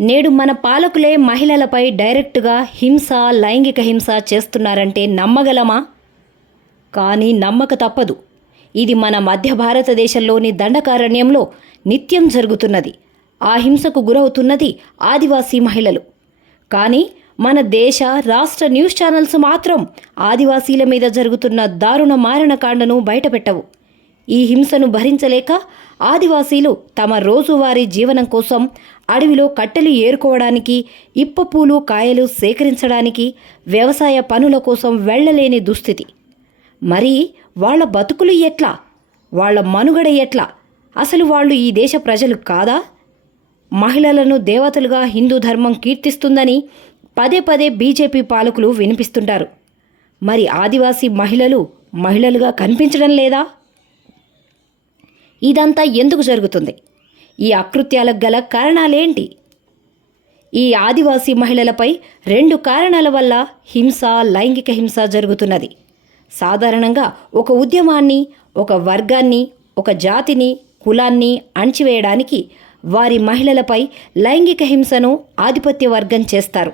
నేడు మన పాలకులే మహిళలపై డైరెక్టుగా హింస లైంగిక హింస చేస్తున్నారంటే నమ్మగలమా? కానీ నమ్మక తప్పదు. ఇది మన మధ్య భారతదేశంలోని దండకారణ్యంలో నిత్యం జరుగుతున్నది. ఆ హింసకు గురవుతున్నది ఆదివాసీ మహిళలు. కానీ మన దేశ రాష్ట్ర న్యూస్ ఛానల్స్ మాత్రం ఆదివాసీల మీద జరుగుతున్న దారుణ మారణకాండను బయటపెట్టవు. ఈ హింసను భరించలేక ఆదివాసీలు తమ రోజువారీ జీవనం కోసం అడవిలో కట్టెలు ఏరుకోవడానికి ఇప్పపూలు కాయలు సేకరించడానికి వ్యవసాయ పనుల కోసం వెళ్ళలేని దుస్థితి. మరి వాళ్ళ బతుకులు ఎట్లా? వాళ్ళ మనుగడ ఎట్లా? అసలు వాళ్ళు ఈ దేశ ప్రజలు కాదా? మహిళలను దేవతలుగా హిందూ ధర్మం కీర్తిస్తుందని పదే పదే బీజేపీ పాలకులు వినిపిస్తుంటారు. మరి ఆదివాసీ మహిళలు మహిళలుగా కనిపించడం లేదా? ఇదంతా ఎందుకు జరుగుతుంది? ఈ అకృత్యాలకు గల కారణాలేంటి? ఈ ఆదివాసీ మహిళలపై రెండు కారణాల వల్ల హింస లైంగిక హింస జరుగుతున్నది. సాధారణంగా ఒక ఉద్యమాన్ని ఒక వర్గాన్ని ఒక జాతిని కులాన్ని అణచివేయడానికి వారి మహిళలపై లైంగిక హింసను ఆధిపత్య వర్గం చేస్తారు.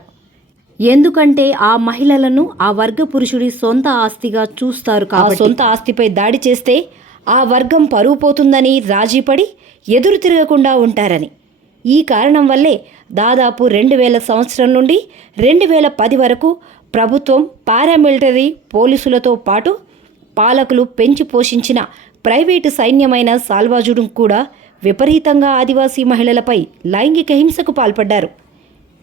ఎందుకంటే ఆ మహిళలను ఆ వర్గ పురుషుడి సొంత ఆస్తిగా చూస్తారు కాబట్టి. సొంత ఆస్తిపై దాడి చేస్తే ఆ వర్గం పరువు పోతుందని రాజీపడి ఎదురు తిరగకుండా ఉంటారని. ఈ కారణం వల్లే దాదాపు రెండు వేల సంవత్సరం నుండి రెండు వేల పది వరకు ప్రభుత్వం పారామిలిటరీ పోలీసులతో పాటు పాలకులు పెంచి పోషించిన ప్రైవేటు సైన్యమైన సాల్వాజుడు కూడా విపరీతంగా ఆదివాసీ మహిళలపై లైంగిక హింసకు పాల్పడ్డారు.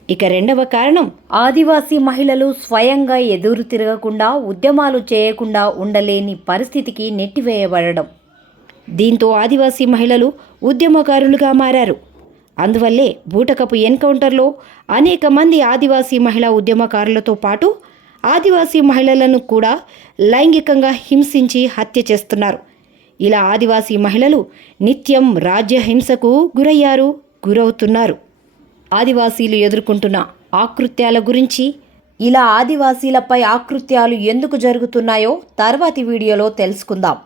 ఇక రెండవ కారణం ఆదివాసీ మహిళలు స్వయంగా ఎదురు తిరగకుండా ఉద్యమాలు చేయకుండా ఉండలేని పరిస్థితికి నెట్టివేయబడడం. దీంతో ఆదివాసీ మహిళలు ఉద్యమకారులుగా మారారు. అందువల్లే బూటకపు ఎన్కౌంటర్లో అనేక మంది ఆదివాసీ మహిళా ఉద్యమకారులతో పాటు ఆదివాసీ మహిళలను కూడా లైంగికంగా హింసించి హత్య చేస్తున్నారు. ఇలా ఆదివాసీ మహిళలు నిత్యం రాజ్య హింసకు గురయ్యారు గురవుతున్నారు. ఆదివాసీలు ఎదుర్కొంటున్న ఆకృత్యాల గురించి ఇలా ఆదివాసీలపై ఆకృత్యాలు ఎందుకు జరుగుతున్నాయో తర్వాతి వీడియోలో తెలుసుకుందాం.